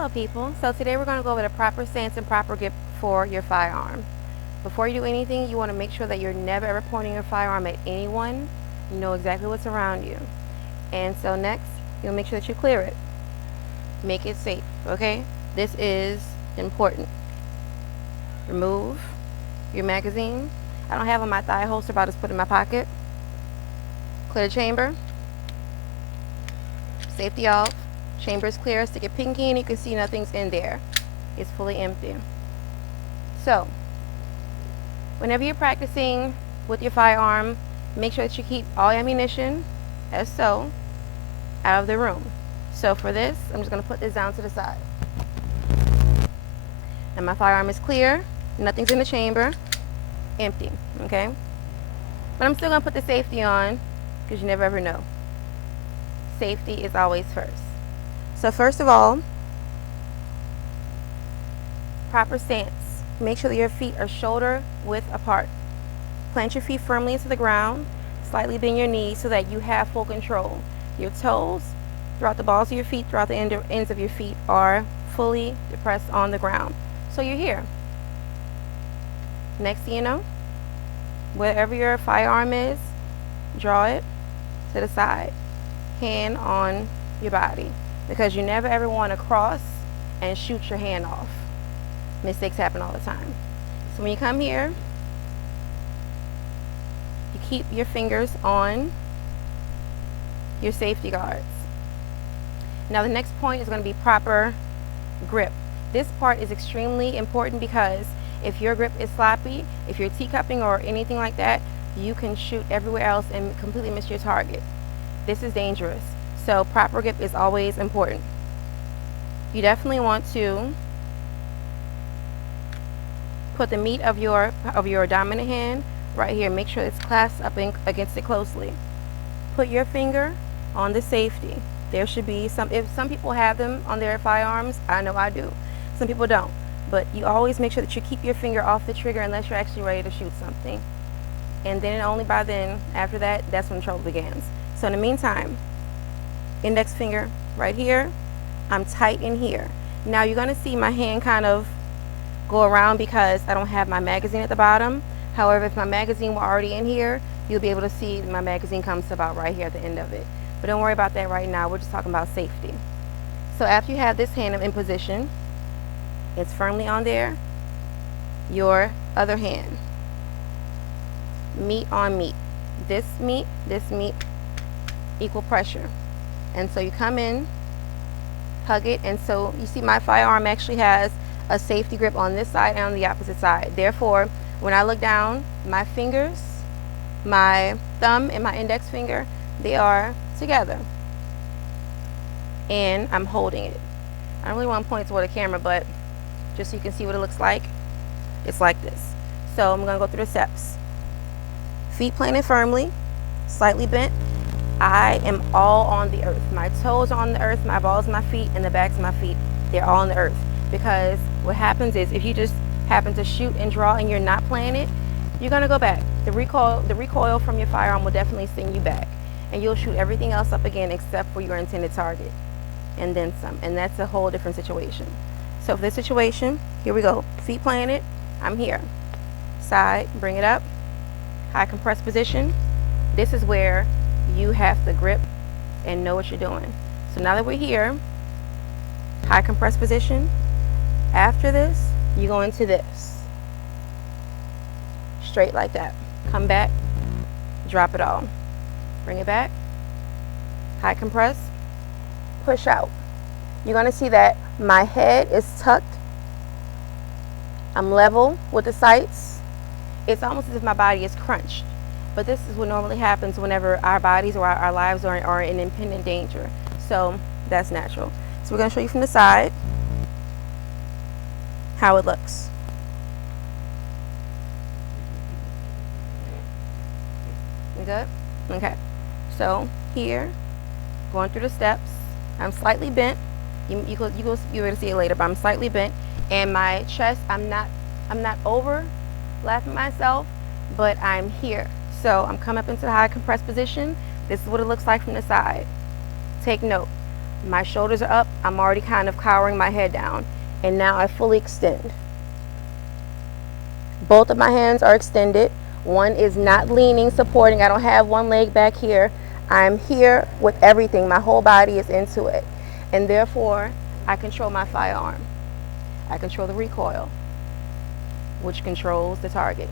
Hello people, so today we're going to go over the proper stance and proper grip for your firearm. Before you do anything, you want to make sure that you're never ever pointing your firearm at anyone. You know exactly what's around you. And so next, you'll make sure that you clear it. Make it safe, okay? This is important. Remove your magazine. I don't have on my thigh holster, but I'll just put it in my pocket. Clear the chamber. Safety off. Chamber is clear. Stick your pinky in, you can see nothing's in there. It's fully empty. So, whenever you're practicing with your firearm, make sure that you keep all ammunition, as so, out of the room. So for this, I'm just going to put this down to the side. And my firearm is clear. Nothing's in the chamber. Empty, okay? But I'm still going to put the safety on, because you never ever know. Safety is always first. So first of all, proper stance. Make sure that your feet are shoulder width apart. Plant your feet firmly into the ground. Slightly bend your knees so that you have full control. Your toes, throughout the balls of your feet, throughout the ends of your feet, are fully depressed on the ground. So you're here. Next thing you know, wherever your firearm is, draw it to the side. Hand on your body. Because you never ever want to cross and shoot your hand off. Mistakes happen all the time. So when you come here, you keep your fingers on your safety guards. Now the next point is going to be proper grip. This part is extremely important because if your grip is sloppy, if you're teacupping or anything like that, you can shoot everywhere else and completely miss your target. This is dangerous. So proper grip is always important. You definitely want to put the meat of your dominant hand right here. Make sure it's clasped up against it closely. Put your finger on the safety. There should be if some people have them on their firearms, I know I do. Some people don't. But you always make sure that you keep your finger off the trigger unless you're actually ready to shoot something. And then only by then, after that, that's when trouble begins. So in the meantime, index finger right here, I'm tight in here. Now you're going to see my hand kind of go around because I don't have my magazine at the bottom. However, if my magazine were already in here, you'll be able to see my magazine comes to about right here at the end of it. But don't worry about that right now. We're just talking about safety. So after you have this hand in position, it's firmly on there. Your other hand, meat on meat. This meat, equal pressure. And so you come in, hug it, and so you see my firearm actually has a safety grip on this side and on the opposite side. Therefore, when I look down, my fingers, my thumb and my index finger, they are together. And I'm holding it. I don't really want to point toward the camera, but just so you can see what it looks like, it's like this. So I'm going to go through the steps. Feet planted firmly, slightly bent. I am all on the earth. My toes are on the earth, my balls of my feet, and the backs of my feet, they're all on the earth. Because what happens is if you just happen to shoot and draw and you're not planted, you're gonna go back. The recoil from your firearm will definitely sting you back. And you'll shoot everything else up again except for your intended target. And then some. And that's a whole different situation. So for this situation, here we go. Feet planted, I'm here. Side, bring it up. High compressed position. This is where you have to grip and know what you're doing. So now that we're here, high compressed position. After this, you go into this. Straight like that. Come back, drop it all. Bring it back. High compress, push out. You're gonna see that my head is tucked. I'm level with the sights. It's almost as if my body is crunched. But this is what normally happens whenever our bodies or our lives are in impending danger. So that's natural. So we're going to show you from the side how it looks. You good? Okay. So here, going through the steps, I'm slightly bent. You're going to see it later, but I'm slightly bent. And my chest, I'm not overlapping myself, but I'm here. So I'm coming up into the high compressed position. This is what it looks like from the side. Take note. My shoulders are up. I'm already kind of cowering my head down. And now I fully extend. Both of my hands are extended. One is not leaning, supporting. I don't have one leg back here. I'm here with everything. My whole body is into it. And therefore, I control my firearm. I control the recoil, which controls the target.